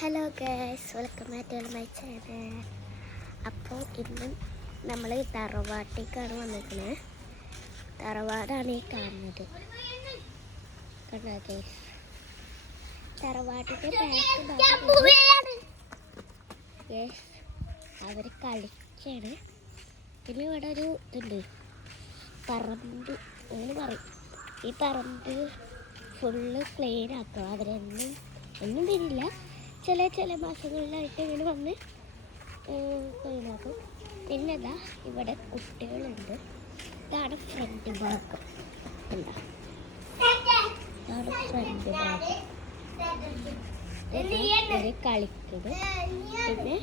Hello guys, welcome back to my channel. അപ്പോൾ ഇന്നും നമ്മൾ തറവാട്ടിലേക്കാണ് വന്നിരിക്കുന്നത്. തറവാടാണ് ഈ കാണുന്നത്. കണ്ടോ ഗൈസ്, തറവാട്ടിൻ്റെ ഗൈസ് അവർ കളിക്കാണ്. പിന്നെ ഇവിടെ ഒരു ഇതുണ്ട്, പറമ്പ് അങ്ങനെ പറയും. ഈ പറമ്പ് ഫുള്ള് ക്ലീൻ ആക്കുക. ഒന്നും വരില്ല, ചില മാസങ്ങളിലായിട്ട് ഇങ്ങനെ വന്ന് ക്ലീനാക്കും. പിന്നെ ഇതാ ഇവിടെ കുട്ടികളുണ്ട്. ഇതാണ് ഫ്രണ്ട് ഭാഗം. എന്താ ഇതാണ് ഫ്രണ്ട് ഭാഗം. ഇവര് കളിക്കുന്നത്. പിന്നെ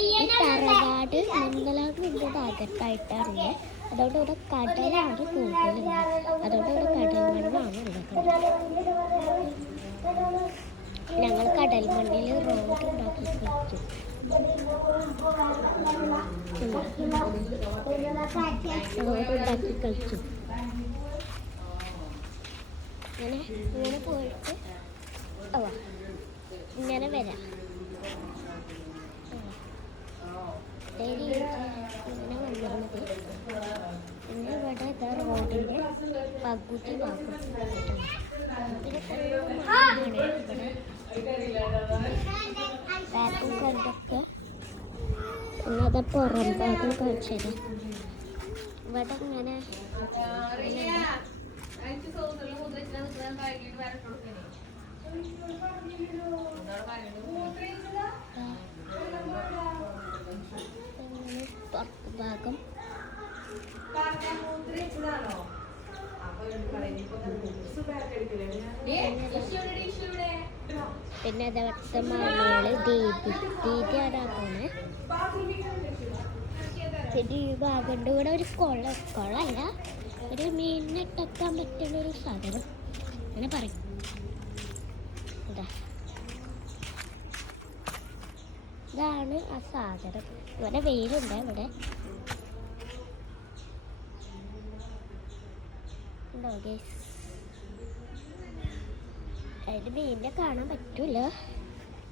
ഈ തറവാട് മംഗലാപുരത്തിൻ്റെ ഭാഗത്തായിട്ടാണ്. അതുകൊണ്ട് ഇവിടെ കടലാണ് കൂടുതലുള്ളത്. അതുകൊണ്ട് ഇവിടെ കടൽ മണ്ണാണ് ഉള്ളത്. ഞങ്ങൾ കടൽ മണ്ണിൽ റോഡ് ഉണ്ടാക്കി കളിച്ചു. ഇങ്ങനെ പോയിട്ട് ഇങ്ങനെ വരാം. ഇങ്ങനെ വന്നിരുന്നത്. പിന്നെ ഇവിടെ ഇതാ റോഡിൻ്റെ പകുതി ഭാഗം. പിന്നെ ബാക്കും ഫ്രണ്ടൊക്കെ അല്ലാതെ പുറം ഭാഗം കഴിച്ചത്. ഇവിടെ ഇങ്ങനെ പുറത്ത് ഭാഗം പിന്നെ അതവിടുത്തെ മാമികള് ദീദിയാണ് പോണേ. പിന്നെ ഈ ഭാഗണ്ട് ഇവിടെ ഒരു കുളമല്ല, ഒരു മീനിട്ടക്കാൻ പറ്റുന്ന ഒരു സാധനം അങ്ങനെ പറയും. ഇതാണ് ആ സാധനം. ഇവിടെ വെയിലുണ്ട്. ഇവിടെ ഉണ്ടോ ഗൈസ്? അതിന് മീനിനെ കാണാൻ പറ്റൂല,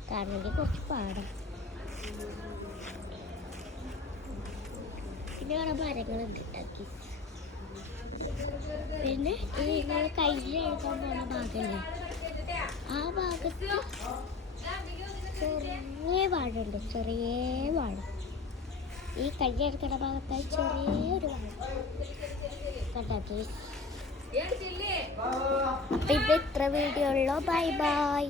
കാണണമെങ്കിൽ കുറച്ച് പാടാം. പിന്നെ വേറെ മരങ്ങളുണ്ട്. പിന്നെ ഈ നിങ്ങൾ കയ്യിൽ എഴുതാൻ പോകുന്ന ഭാഗമല്ലേ, ആ ഭാഗത്ത് ചെറിയ വാഴയുണ്ട്. ചെറിയ വാഴ ഈ കയ്യെടുക്കുന്ന ഭാഗത്തായി ചെറിയൊരു വാഴ കണ്ടാക്കി. അപ്പം ഇത് ഇത്ര വീഡിയോ ഉള്ളൂ. Bye bye.